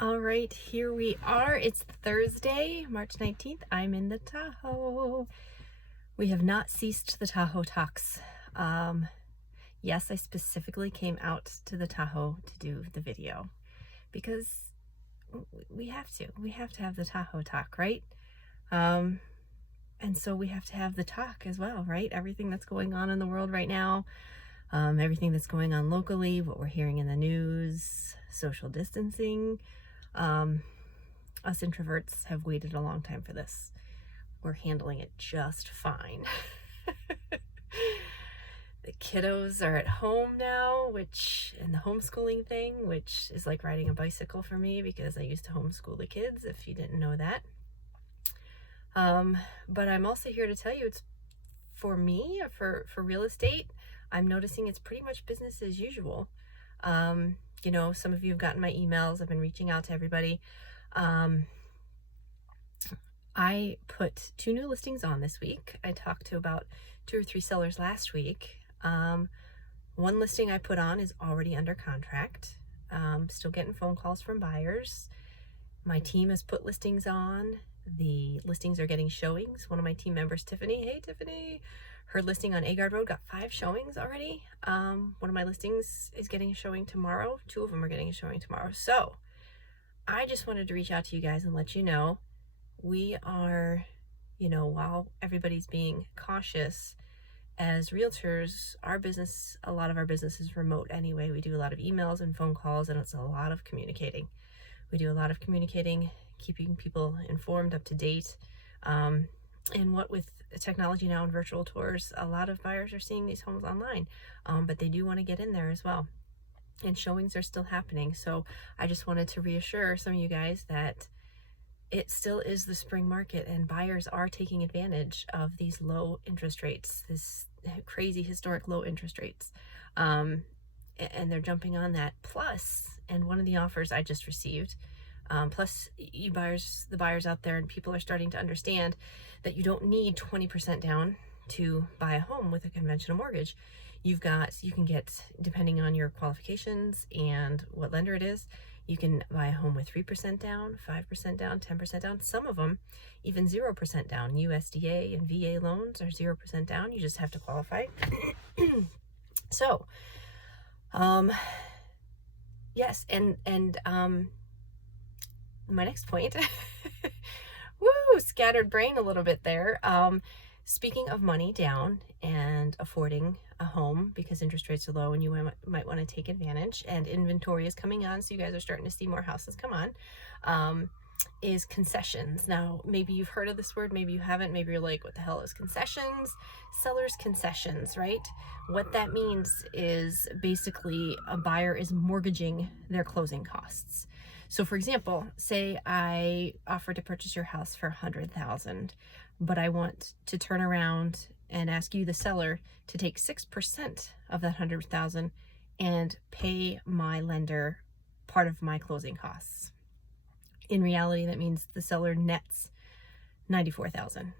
All right, here we are. It's Thursday, March 19th. I'm in the Tahoe. We have not ceased the Tahoe talks. Yes, I specifically came out to the Tahoe to do the video because we have to. We have to have the Tahoe talk, right? And so we have to have the talk as well, right? Everything that's going on in the world right now, everything that's going on locally, what we're hearing in the news, social distancing. Us introverts have waited a long time for this. We're handling it just fine. The kiddos are at home now, and the homeschooling thing, which is like riding a bicycle for me because I used to homeschool the kids, if you didn't know that. But I'm also here to tell you it's for me, for real estate, I'm noticing it's pretty much business as usual. Some of you have gotten my emails. I've been reaching out to everybody. I put 2 new listings on this week. I talked to about 2 or 3 sellers last week. One listing I put on is already under contract. Still getting phone calls from buyers. My team has put listings on. The listings are getting showings. One of my team members, Tiffany, hey Tiffany, her listing on Agard Road got 5 showings already. One of my listings is getting a showing tomorrow. 2 of them are getting a showing tomorrow. So I just wanted to reach out to you guys and let you know we are, while everybody's being cautious, as realtors, a lot of our business is remote anyway. We do a lot of emails and phone calls, and it's a lot of communicating. We do a lot of communicating, keeping people informed, up to date. And what with technology now and virtual tours, a lot of buyers are seeing these homes online, but they do want to get in there as well. And showings are still happening. So I just wanted to reassure some of you guys that it still is the spring market, and buyers are taking advantage of these low interest rates, this crazy historic low interest rates. And they're jumping on that. Plus, and one of the offers I just received, plus you buyers, the buyers out there, and people are starting to understand that you don't need 20% down to buy a home with a conventional mortgage. You can get, depending on your qualifications and what lender it is, you can buy a home with 3% down, 5% down, 10% down. Some of them even 0% down. USDA and VA loans are 0% down. You just have to qualify. So, yes, and my next point, woo, scattered brain a little bit there. Speaking of money down and affording a home because interest rates are low and you might want to take advantage, and inventory is coming on, so you guys are starting to see more houses come on, is concessions. Now, maybe you've heard of this word, maybe you haven't. Maybe you're like, what the hell is concessions? Seller's concessions, right? What that means is basically a buyer is mortgaging their closing costs. So for example, say I offer to purchase your house for $100,000, but I want to turn around and ask you, the seller, to take 6% of that $100,000 and pay my lender part of my closing costs. In reality, that means the seller nets $94,000.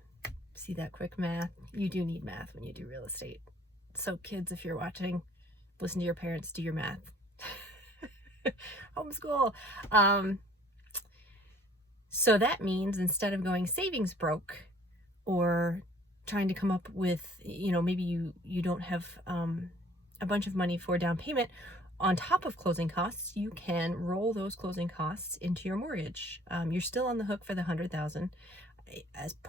See that quick math? You do need math when you do real estate. So kids, if you're watching, listen to your parents, do your math. Homeschool. So that means instead of going savings broke or trying to come up with, maybe you don't have a bunch of money for down payment on top of closing costs, you can roll those closing costs into your mortgage. You're still on the hook for the $100,000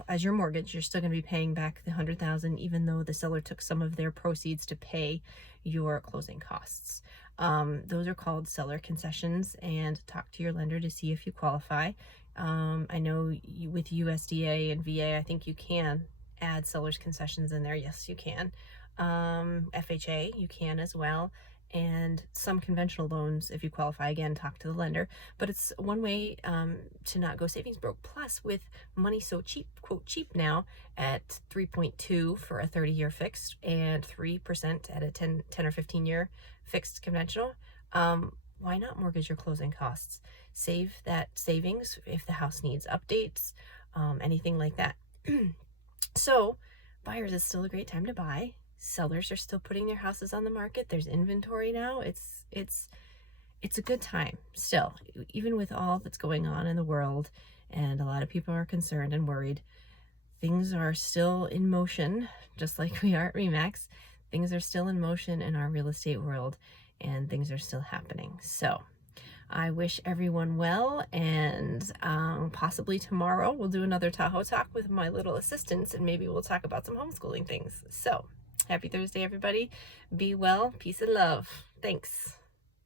as your mortgage. You're still going to be paying back the $100,000 even though the seller took some of their proceeds to pay your closing costs. Those are called seller concessions, and talk to your lender to see if you qualify. I know with USDA and VA, I think you can add seller's concessions in there. Yes, you can. FHA, you can as well. And some conventional loans, if you qualify, again, talk to the lender. But it's one way to not go savings broke. Plus, with money so cheap, quote cheap now, at 3.2 for a 30-year fixed and 3% at a 10 or 15-year fixed conventional, why not mortgage your closing costs? Save that savings if the house needs updates, anything like that. So buyers, is still a great time to buy. Sellers are still putting their houses on the market. There's inventory now. It's it's a good time still, even with all that's going on in the world, and a lot of people are concerned and worried. Things are still in motion, just like we are at Remax. Things are still in motion in our real estate world, and things are still happening. So I wish everyone well, and possibly tomorrow we'll do another Tahoe talk with my little assistants, and maybe we'll talk about some homeschooling things. So happy Thursday, everybody. Be well. Peace and love. Thanks.